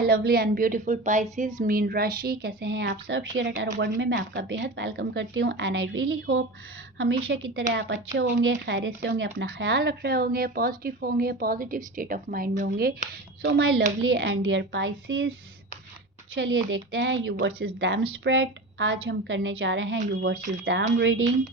My lovely and beautiful Pisces mean राशि, कैसे हैं आप सब। शेयर टैरो वर्ल्ड में मैं आपका बेहद वेलकम करती हूँ एंड आई रियली होप हमेशा की तरह आप अच्छे होंगे, खैरियत से होंगे, अपना ख्याल रख रहे होंगे, पॉजिटिव होंगे, पॉजिटिव स्टेट ऑफ माइंड में होंगे। So my lovely and dear Pisces, चलिए देखते हैं यू वर्सेस दैम स्प्रेड। आज हम करने जा रहे हैं यू वर्सेस दैम रीडिंग।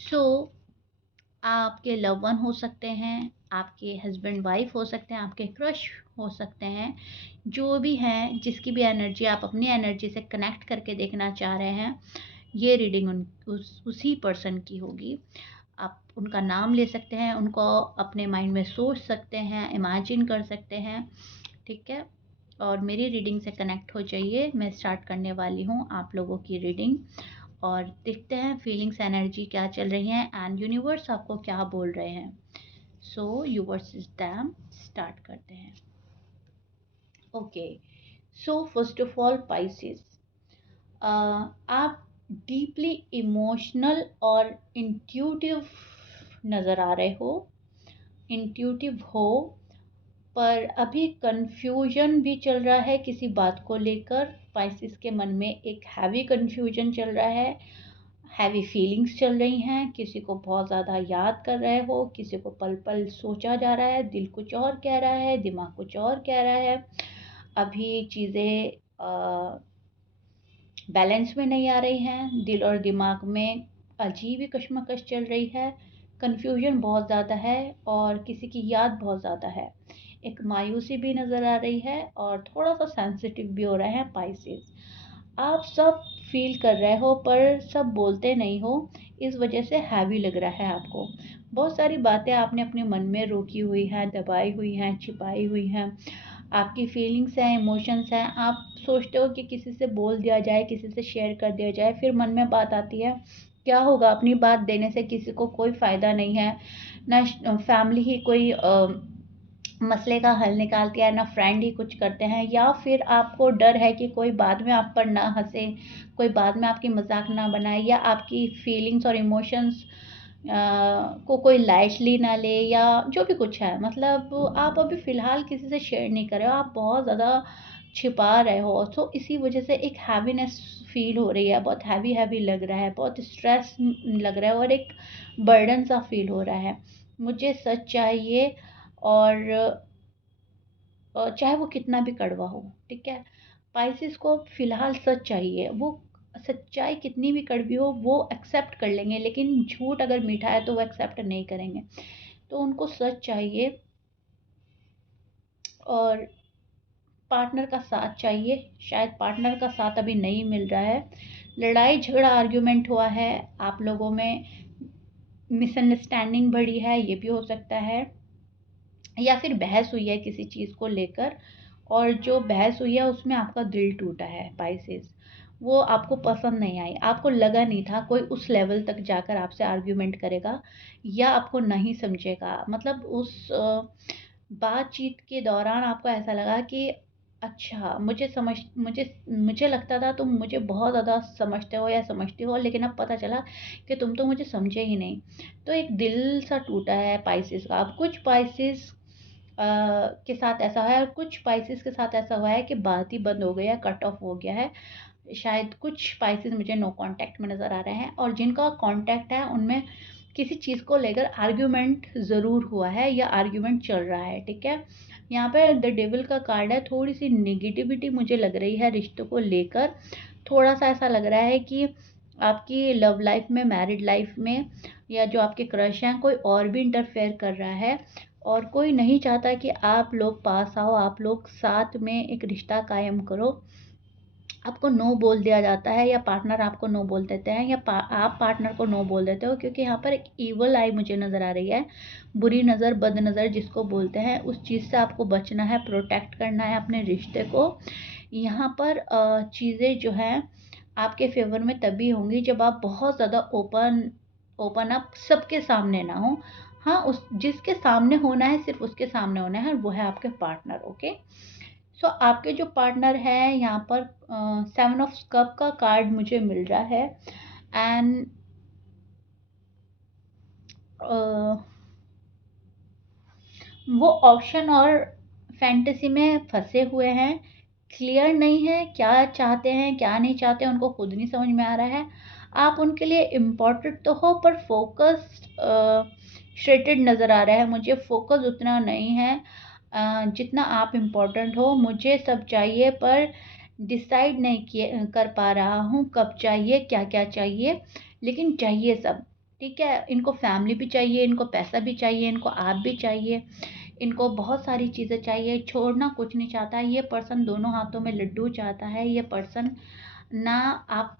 सो आपके लव वन हो सकते हैं, आपके हस्बैंड वाइफ हो सकते हैं, आपके क्रश हो सकते हैं, जो भी हैं, जिसकी भी एनर्जी आप अपनी एनर्जी से कनेक्ट करके देखना चाह रहे हैं, ये रीडिंग उसी पर्सन की होगी। आप उनका नाम ले सकते हैं, उनको अपने माइंड में सोच सकते हैं, इमेजिन कर सकते हैं, ठीक है। और मेरी रीडिंग से कनेक्ट हो जाइए। मैं स्टार्ट करने वाली हूँ आप लोगों की रीडिंग और देखते हैं फीलिंग्स, एनर्जी क्या चल रही हैं एंड यूनिवर्स आपको क्या बोल रहे हैं। So you versus them start करते हैं। Okay, so first of all Pisces, आप डीपली इमोशनल और इंट्यूटिव नज़र आ रहे हो, इंट्यूटिव हो, पर अभी कंफ्यूजन भी चल रहा है किसी बात को लेकर। पाइसेस के मन में एक हैवी कंफ्यूजन चल रहा है, हैवी फीलिंग्स चल रही हैं, किसी को बहुत ज़्यादा याद कर रहे हो, किसी को पल पल सोचा जा रहा है, दिल कुछ और कह रहा है, दिमाग कुछ और कह रहा है। अभी चीज़ें बैलेंस में नहीं आ रही हैं, दिल और दिमाग में अजीब ही कश्मकश चल रही है, कन्फ्यूजन बहुत ज़्यादा है और किसी की याद बहुत ज़्यादा है। एक मायूसी भी नज़र आ रही है और थोड़ा सा सेंसिटिव भी हो रहे हैं पाइसेस। आप सब फील कर रहे हो पर सब बोलते नहीं हो, इस वजह से हैवी लग रहा है आपको। बहुत सारी बातें आपने अपने मन में रोकी हुई हैं, दबाई हुई हैं, छिपाई हुई हैं। आपकी फीलिंग्स हैं, इमोशंस हैं, आप सोचते हो कि किसी से बोल दिया जाए, किसी से शेयर कर दिया जाए, फिर मन में बात आती है क्या होगा, अपनी बात देने से किसी को कोई फ़ायदा नहीं है, ना फैमिली ही कोई मसले का हल निकालती है, ना फ्रेंड ही कुछ करते हैं, या फिर आपको डर है कि कोई बाद में आप पर ना हंसे, कोई बाद में आपकी मजाक ना बनाए, या आपकी फीलिंग्स और इमोशंस को कोई लाइटली ना ले, या जो भी कुछ है। मतलब आप अभी फ़िलहाल किसी से शेयर नहीं कर रहे हो, आप बहुत ज़्यादा छिपा रहे हो। तो इसी वजह से एक हैवीनेस फील हो रही है, बहुत हैवी हैवी लग रहा है, बहुत स्ट्रेस लग रहा है और एक बर्डन सा फील हो रहा है। मुझे सच चाहिए और चाहे वो कितना भी कड़वा हो, ठीक है। पाइसेस को फ़िलहाल सच चाहिए, वो सच्चाई कितनी भी कड़वी हो वो एक्सेप्ट कर लेंगे, लेकिन झूठ अगर मीठा है तो वो एक्सेप्ट नहीं करेंगे। तो उनको सच चाहिए और पार्टनर का साथ चाहिए। शायद पार्टनर का साथ अभी नहीं मिल रहा है, लड़ाई झगड़ा आर्ग्यूमेंट हुआ है, आप लोगों में मिसअंडरस्टैंडिंग बढ़ी है, ये भी हो सकता है, या फिर बहस हुई है किसी चीज़ को लेकर और जो बहस हुई है उसमें आपका दिल टूटा है पाइसेस। वो आपको पसंद नहीं आई, आपको लगा नहीं था कोई उस लेवल तक जाकर आपसे आर्ग्यूमेंट करेगा या आपको नहीं समझेगा। मतलब उस बातचीत के दौरान आपको ऐसा लगा कि अच्छा, मुझे लगता था तुम मुझे बहुत ज़्यादा समझते हो या समझती हो, लेकिन अब पता चला कि तुम तो मुझे समझे ही नहीं। तो एक दिल सा टूटा है पाइसेस का। अब कुछ पाइसेस के साथ ऐसा है और कुछ पाइसेस के साथ ऐसा हुआ है कि बात ही बंद हो गई है, कट ऑफ हो गया है। शायद कुछ पाइसेस मुझे नो कांटेक्ट में नज़र आ रहे हैं और जिनका कांटेक्ट है उनमें किसी चीज़ को लेकर आर्ग्यूमेंट ज़रूर हुआ है या आर्ग्यूमेंट चल रहा है, ठीक है। यहाँ पे द डेविल का कार्ड है, थोड़ी सी नेगेटिविटी मुझे लग रही है रिश्तों को लेकर। थोड़ा सा ऐसा लग रहा है कि आपकी लव लाइफ में, मैरिड लाइफ में, या जो आपके क्रश हैं कोई और भी इंटरफेयर कर रहा है और कोई नहीं चाहता कि आप लोग पास आओ, आप लोग साथ में एक रिश्ता कायम करो। आपको नो बोल दिया जाता है या पार्टनर आपको नो बोल देते हैं या आप पार्टनर को नो बोल देते हो, क्योंकि यहाँ पर एक ईवल आई मुझे नज़र आ रही है। बुरी नज़र, बद नज़र जिसको बोलते हैं, उस चीज़ से आपको बचना है, प्रोटेक्ट करना है अपने रिश्ते को। यहाँ पर चीज़ें जो हैं आपके फेवर में तभी होंगी जब आप बहुत ज़्यादा ओपन अप सबके सामने ना हो। हाँ, उस जिसके सामने होना है सिर्फ उसके सामने होना है, वो है आपके पार्टनर, ओके। सो आपके जो पार्टनर है, यहाँ पर 7 ऑफ कप का कार्ड मुझे मिल रहा है एंड वो ऑप्शन और फैंटेसी में फंसे हुए हैं क्लियर नहीं है, क्या चाहते हैं क्या नहीं चाहते, उनको खुद नहीं समझ में आ रहा है। आप उनके लिए इम्पोर्टेंट तो हो पर फोकस श्रेटेड नज़र आ रहा है मुझे, फोकस उतना नहीं है जितना आप इम्पोर्टेंट हो। मुझे सब चाहिए पर डिसाइड नहीं किए कर पा रहा हूँ कब चाहिए, क्या क्या चाहिए, लेकिन चाहिए सब। ठीक है, इनको फैमिली भी चाहिए, इनको पैसा भी चाहिए, इनको आप भी चाहिए, इनको बहुत सारी चीज़ें चाहिए, छोड़ना कुछ नहीं चाहता। ये पर्सन दोनों हाथों में लड्डू चाहता है। ये पर्सन ना आप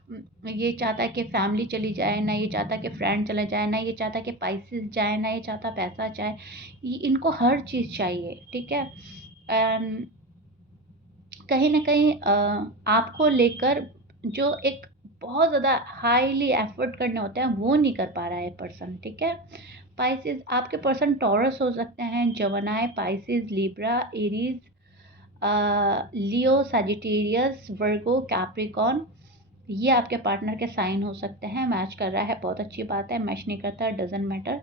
ये चाहता कि फैमिली चली जाए, ना ये चाहता कि फ्रेंड चले जाए, ना ये चाहता कि पैसे जाए, ना ये चाहता पैसा जाए। इनको हर चीज़ चाहिए। ठीक है, एंड कहीं ना कहीं आपको लेकर जो एक बहुत ज़्यादा हाईली एफर्ट करने होते हैं वो नहीं कर पा रहा है पर्सन। ठीक है, पाइसेस आपके पर्सन टॉरस हो सकते हैं, जमनाई, पाइसेस, लिब्रा, एरीज, लियो, सजिटेरियस, वर्गो, कैप्रिकॉन। ये आपके पार्टनर के साइन हो सकते हैं। मैच कर रहा है, बहुत अच्छी बात है। मैच नहीं करता, डजेंट मैटर।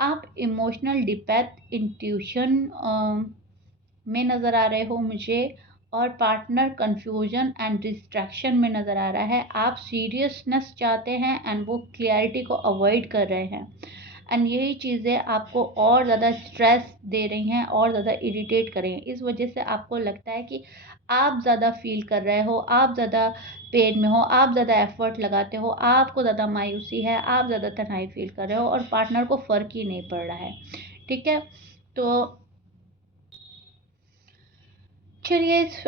आप इमोशनल डिपेथ, इंट्यूशन में नज़र आ रहे हो मुझे, और पार्टनर कंफ्यूजन एंड डिस्ट्रैक्शन में नज़र आ रहा है। आप सीरियसनेस चाहते हैं एंड वो क्लियरिटी को अवॉइड कर रहे हैं, एंड यही चीज़ें आपको और ज़्यादा स्ट्रेस दे रही हैं और ज़्यादा इरिटेट कर रही हैं। इस वजह से आपको लगता है कि आप ज़्यादा फील कर रहे हो, आप ज़्यादा पेन में हो, आप ज़्यादा एफर्ट लगाते हो, आपको ज़्यादा मायूसी है, आप ज़्यादा तन्हाई फील कर रहे हो और पार्टनर को फ़र्क ही नहीं पड़ रहा है। ठीक है, तो चलिए इस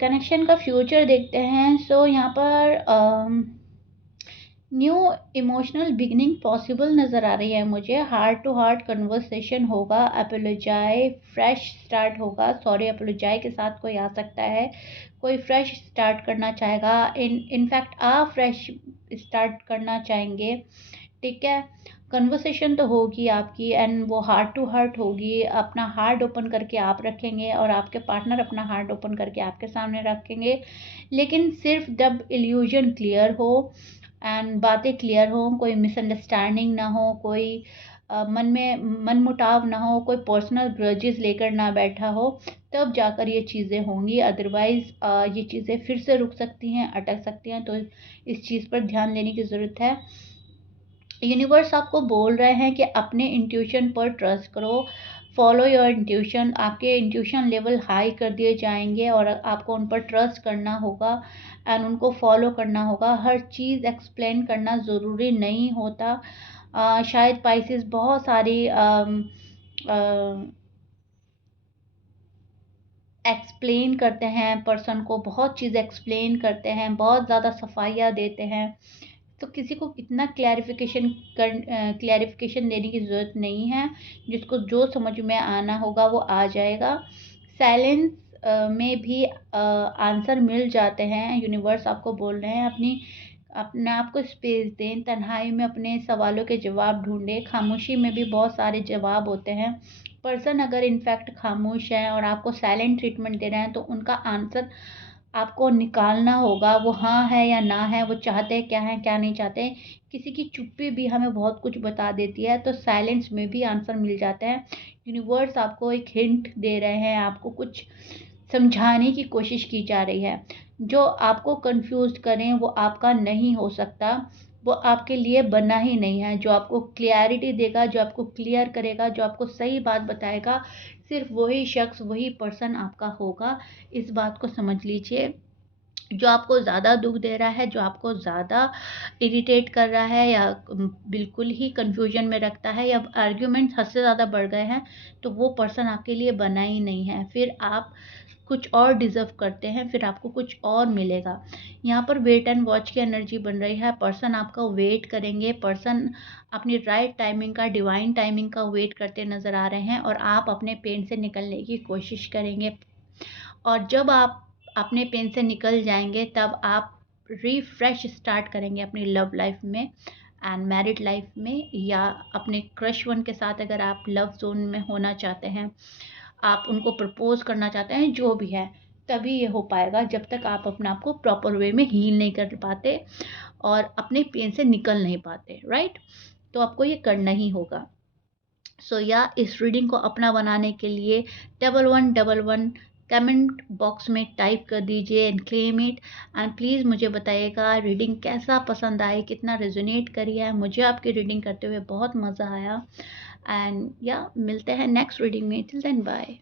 कनेक्शन का फ्यूचर देखते हैं। सो यहाँ पर न्यू इमोशनल बिगनिंग पॉसिबल नज़र आ रही है मुझे। हार्ट टू हार्ट कन्वर्सेशन होगा, अपोलोजाई, फ्रेश स्टार्ट होगा। सॉरी अपोलोजाई के साथ कोई आ सकता है, कोई फ्रेश स्टार्ट करना चाहेगा। इनफैक्ट आप फ्रेश स्टार्ट करना चाहेंगे। ठीक है, कन्वर्सेशन तो होगी आपकी एंड वो हार्ट टू हार्ट होगी। अपना हार्ट ओपन करके आप रखेंगे और आपके पार्टनर अपना हार्ट ओपन करके आपके सामने रखेंगे, लेकिन सिर्फ जब इल्यूजन क्लियर हो एंड बातें क्लियर हो, कोई मिसअंडरस्टैंडिंग ना हो, कोई मन में मनमुटाव ना हो, कोई पर्सनल ग्रजेस लेकर ना बैठा हो, तब जाकर ये चीज़ें होंगी। अदरवाइज़ ये चीज़ें फिर से रुक सकती हैं, अटक सकती हैं। तो इस चीज़ पर ध्यान देने की ज़रूरत है। यूनिवर्स आपको बोल रहे हैं कि अपने इंट्यूशन पर ट्रस्ट करो, फॉलो योर इंट्यूशन। आपके इंट्यूशन लेवल हाई कर दिए जाएंगे और आपको उन पर ट्रस्ट करना होगा एंड उनको फॉलो करना होगा। हर चीज़ एक्सप्लेन करना ज़रूरी नहीं होता। शायद पाइसेस बहुत सारी एक्सप्लेन करते हैं, पर्सन को बहुत चीज़ एक्सप्लेन करते हैं, बहुत ज़्यादा सफाइयाँ देते हैं। तो किसी को इतना क्लैरिफिकेशन देने की ज़रूरत नहीं है। जिसको जो समझ में आना होगा वो आ जाएगा। साइलेंस में भी आंसर मिल जाते हैं। यूनिवर्स आपको बोल रहे हैं अपने आप को स्पेस दें, तन्हाई में अपने सवालों के जवाब ढूंढें। खामोशी में भी बहुत सारे जवाब होते हैं। पर्सन अगर इनफैक्ट खामोश है और आपको साइलेंट ट्रीटमेंट दे रहे हैं तो उनका आंसर आपको निकालना होगा। वो हाँ है या ना है, वो चाहते हैं क्या है क्या नहीं चाहते। किसी की चुप्पी भी हमें बहुत कुछ बता देती है, तो साइलेंस में भी आंसर मिल जाता है। यूनिवर्स आपको एक हिंट दे रहे हैं, आपको कुछ समझाने की कोशिश की जा रही है। जो आपको कंफ्यूज करें वो आपका नहीं हो सकता, वो आपके लिए बना ही नहीं है। जो आपको क्लियरिटी देगा, जो आपको क्लियर करेगा, जो आपको सही बात बताएगा, सिर्फ वही शख्स, वही पर्सन आपका होगा। इस बात को समझ लीजिए। जो आपको ज़्यादा दुख दे रहा है, जो आपको ज़्यादा इरिटेट कर रहा है या बिल्कुल ही कंफ्यूजन में रखता है, या आर्ग्यूमेंट्स हद से ज़्यादा बढ़ गए हैं, तो वो पर्सन आपके लिए बना ही नहीं है। फिर आप कुछ और डिज़र्व करते हैं, फिर आपको कुछ और मिलेगा। यहाँ पर वेट एंड वॉच की एनर्जी बन रही है। पर्सन आपका वेट करेंगे, पर्सन अपनी राइट टाइमिंग का, डिवाइन टाइमिंग का वेट करते नज़र आ रहे हैं और आप अपने पेन से निकलने की कोशिश करेंगे। और जब आप अपने पेन से निकल जाएंगे तब आप रिफ्रेश स्टार्ट करेंगे अपनी लव लाइफ में एंड मैरिड लाइफ में, या अपने क्रश वन के साथ अगर आप लव जोन में होना चाहते हैं, आप उनको प्रपोज करना चाहते हैं, जो भी है, तभी ये हो पाएगा। जब तक आप अपने आप को प्रॉपर वे में हील नहीं कर पाते और अपने पेन से निकल नहीं पाते, राइट? तो आपको ये करना ही होगा। सो या इस रीडिंग को अपना बनाने के लिए 1111 कमेंट बॉक्स में टाइप कर दीजिए and claim it. And please मुझे बताइएगा रीडिंग कैसा पसंद आई, कितना रेजोनेट करी है। मुझे आपकी रीडिंग करते हुए बहुत मज़ा आया। एंड या मिलते हैं नेक्स्ट रीडिंग में। Till then bye.